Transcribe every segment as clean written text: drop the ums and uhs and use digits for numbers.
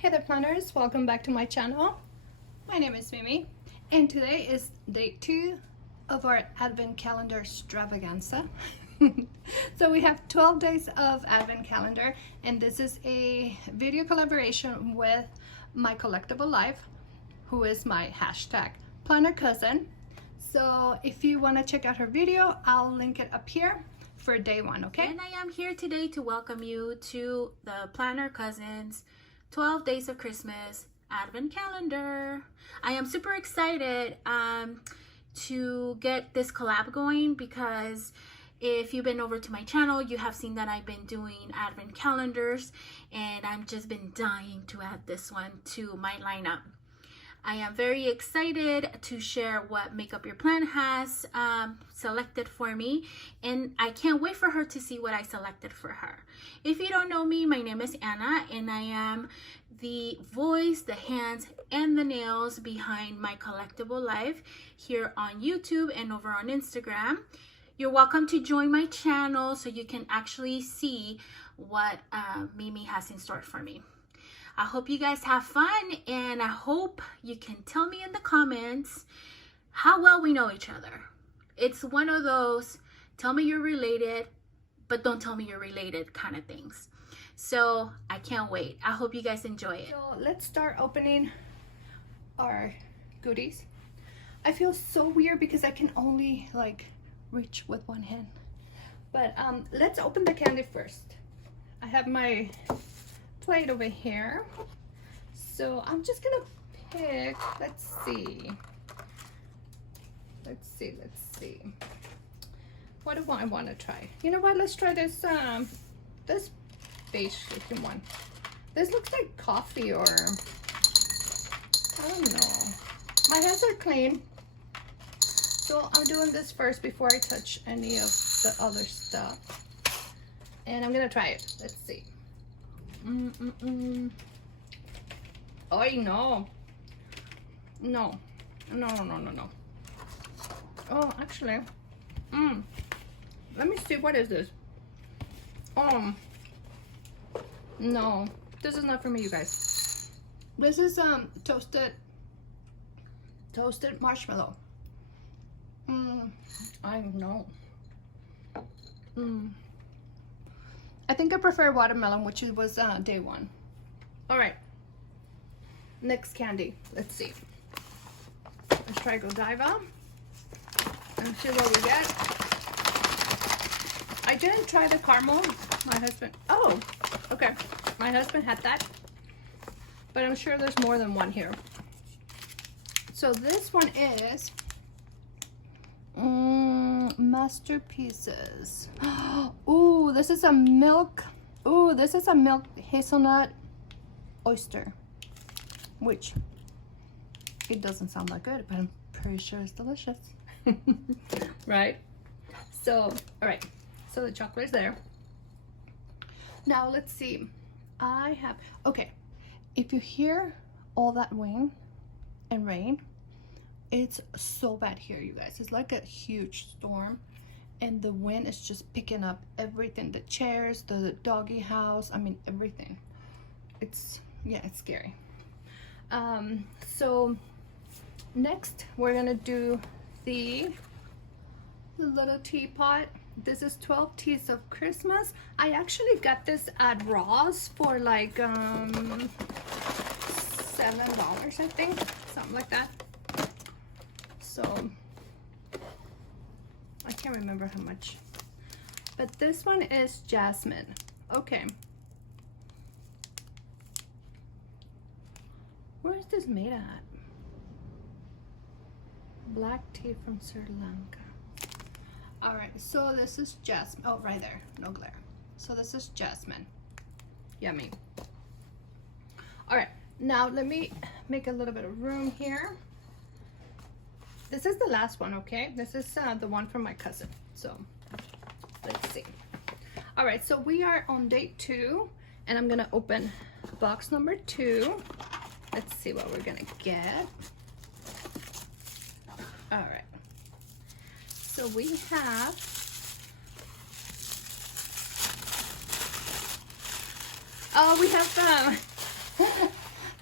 Hey there planners, welcome back to my channel. My name is Mimi and today is day 2 of our advent calendar extravaganza. So we have 12 days of advent calendar and this is a video collaboration with My Collectible Life, who is my hashtag planner cousin. So if you want to check out her video, I'll link it up here for day 1, okay? And I am here today to welcome you to the Planner Cousins 12 Days of Christmas Advent Calendar. I am super excited to get this collab going because if you've been over to my channel, you have seen that I've been doing Advent calendars and I've just been dying to add this one to my lineup. I am very excited to share what Make Up Your Plan has selected for me, and I can't wait for her to see what I selected for her. If you don't know me, my name is Anna and I am the voice, the hands, and the nails behind My Collectible Life here on YouTube and over on Instagram. You're welcome to join my channel so you can actually see what Mimi has in store for me. I hope you guys have fun and I hope you can tell me in the comments how well we know each other. It's one of those tell me you're related, but don't tell me you're related kind of things. So I can't wait. I hope you guys enjoy it. So let's start opening our goodies. I feel so weird because I can only like reach with one hand. But let's open the candy first. I have my plate over here, so I'm just gonna pick. Let's see what do I want to try. You know what, let's try this this beige looking one. This looks like coffee, or I don't know. My hands are clean, so I'm doing this first before I touch any of the other stuff, and I'm gonna try it. Let's see. Oh, no. Oh, actually, let me see, what is this? No, this is not for me, you guys. This is toasted marshmallow. I know. I think I prefer watermelon, which was day 1. All right, next candy. Let's see. Let's try Godiva and see what we get. I didn't try the caramel. My husband. Oh, okay. My husband had that, but I'm sure there's more than one here. So this one is masterpieces. Ooh, this is a milk. Ooh, this is a milk hazelnut oyster, which it doesn't sound that good, but I'm pretty sure it's delicious. Right? So, all right. So the chocolate is there. Now let's see. I have, okay. If you hear all that wind and rain, it's so bad here, you guys. It's like a huge storm and the wind is just picking up everything, the chairs, the doggy house, I mean everything. It's, yeah, it's scary. So next we're gonna do the little teapot. This is 12 Teas of Christmas. I actually got this at Ross for like $7, I think, something like that. So I can't remember how much, but this one is jasmine. Okay, where is this made at? Black tea from Sri Lanka. All right, so this is jasmine. Oh, right there, no glare. So this is jasmine. Yummy. All right, now let me make a little bit of room here. This is the last one, okay? This is the one from my cousin. So let's see. All right, so we are on day 2 and I'm gonna open box number 2. Let's see what we're gonna get. All right, so we have we have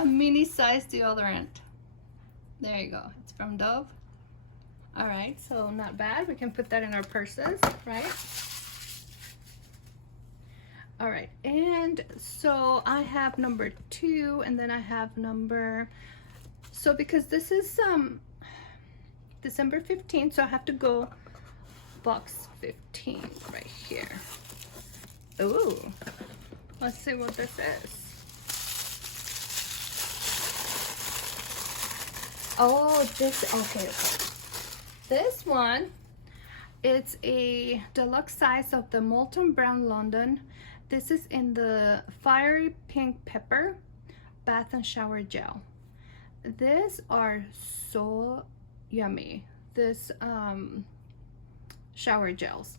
a mini size deodorant. There you go. It's from Dove. All right, so not bad. We can put that in our purses, right? All right, and so I have number 2, and then I have number, so because this is December 15th, so I have to go box 15 right here. Ooh, let's see what this is. Oh, this, okay. This one, it's a deluxe size of the Molten Brown London. This is in the Fiery Pink Pepper Bath and Shower Gel. These are so yummy. This shower gels.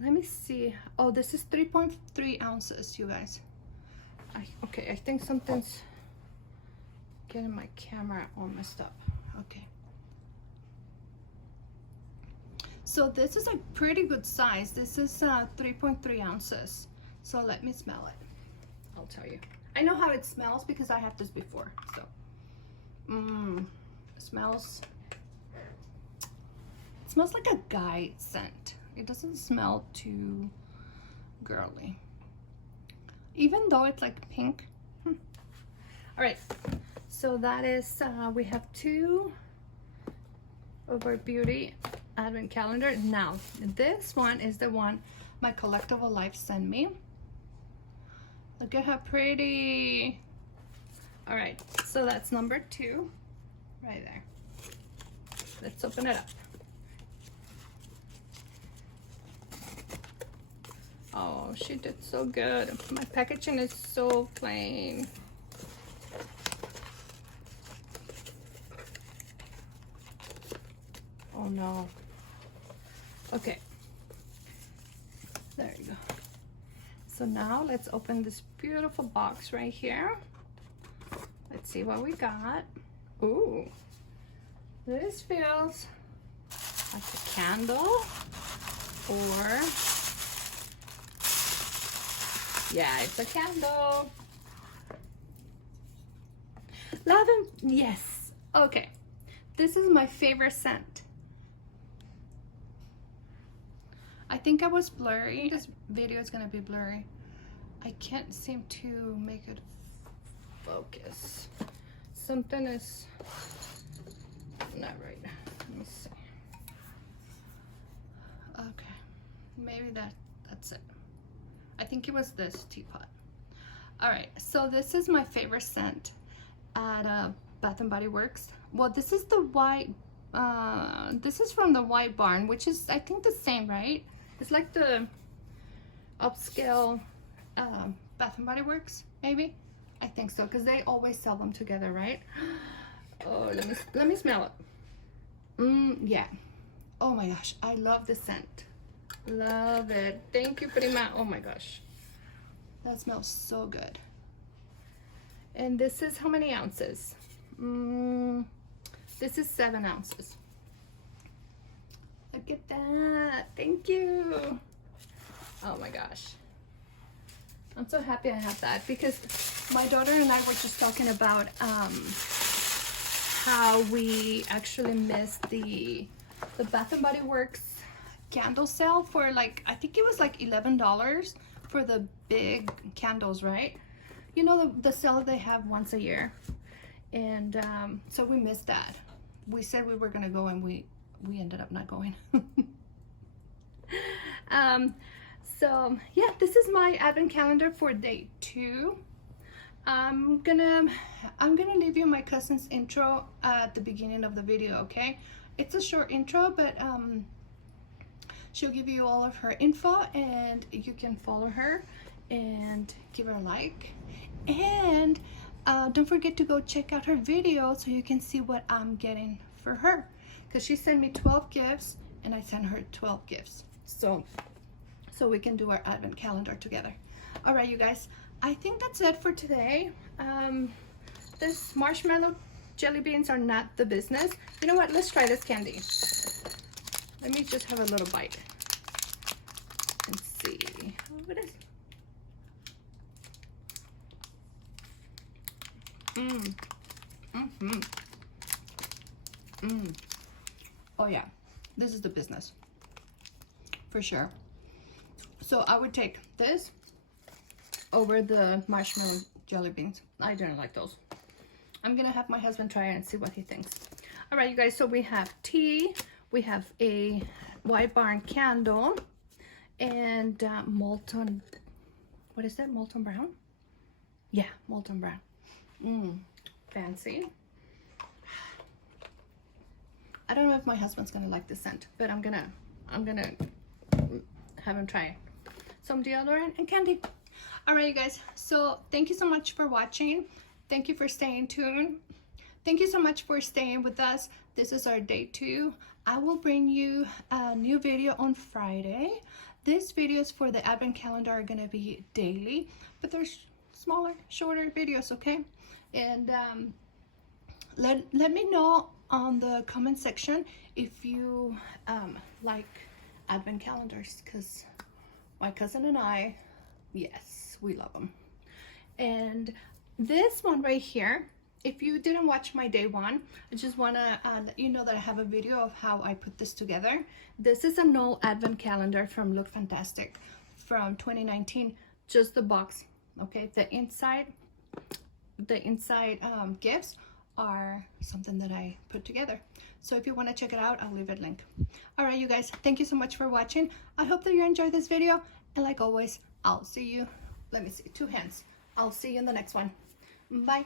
Let me see. Oh, this is 3.3 ounces, you guys. Okay, I think something's getting my camera all messed up. Okay. So this is a pretty good size. This is 3.3 ounces. So let me smell it. I'll tell you. I know how it smells because I had this before. So, it smells like a guy scent. It doesn't smell too girly, even though it's like pink. All right. So that is, we have 2 of our beauty advent calendar. Now, this one is the one my Collectible Life sent me. Look at how pretty. All right, so that's number 2 right there. Let's open it up. Oh, she did so good. My packaging is so plain. Oh no. Okay. There you go. So now let's open this beautiful box right here. Let's see what we got. Ooh. This feels like a candle, or yeah, it's a candle. Lavender, yes. Okay. This is my favorite scent. I think I was blurry. This video is gonna be blurry. I can't seem to make it focus. Something is not right. Let me see. Okay, maybe that's it. I think it was this teapot. All right, so this is my favorite scent at Bath and Body Works. Well, this is the white. This is from the White Barn, which is, I think, the same, right? It's like the upscale Bath and Body Works, maybe. I think so, because they always sell them together, right? Oh, let me smell it. Yeah. Oh my gosh, I love the scent. Love it. Thank you, Prima. Oh my gosh, that smells so good. And this is how many ounces? This is 7 ounces. Look at that. Thank you. Oh my gosh. I'm so happy I have that, because my daughter and I were just talking about how we actually missed the Bath and Body Works candle sale for, like, I think it was like $11 for the big candles, right? You know, the sale they have once a year. And so we missed that. We said we were gonna go, and we ended up not going. So yeah, this is my advent calendar for day 2. I'm gonna leave you my cousin's intro at the beginning of the video, okay? It's a short intro, but she'll give you all of her info, and you can follow her and give her a like. And don't forget to go check out her video so you can see what I'm getting for her, because she sent me 12 gifts and I sent her 12 gifts, so we can do our advent calendar together. All right, you guys, I think that's it for today. This marshmallow jelly beans are not the business. You know what, let's try this candy. Let me just have a little bite and see what it is. Mm. Mm-hmm. Mm. Oh yeah, this is the business for sure. So I would take this over the marshmallow jelly beans. I didn't like those. I'm gonna have my husband try it and see what he thinks. All right, you guys, so we have tea, we have a White Barn candle, and molten, what is that, molten brown? Yeah, molten brown. Fancy. I don't know if my husband's gonna like the scent, but I'm gonna have him try some deodorant and candy. All right, you guys, so thank you so much for watching. Thank you for staying tuned. Thank you so much for staying with us. This is our day 2. I will bring you a new video on Friday. These videos for the advent calendar are gonna be daily, but they're smaller, shorter videos, okay? And let me know on the comment section if you like advent calendars, because my cousin and I, yes, we love them. And this one right here, if you didn't watch my day 1, I just want to let you know that I have a video of how I put this together. This is an old advent calendar from Look Fantastic from 2019, just the box, okay? The inside gifts are something that I put together. So if you want to check it out, I'll leave a link. All right, you guys, thank you so much for watching. I hope that you enjoyed this video, and like always, I'll see you, let me see, 2 hands. I'll see you in the next one. Bye.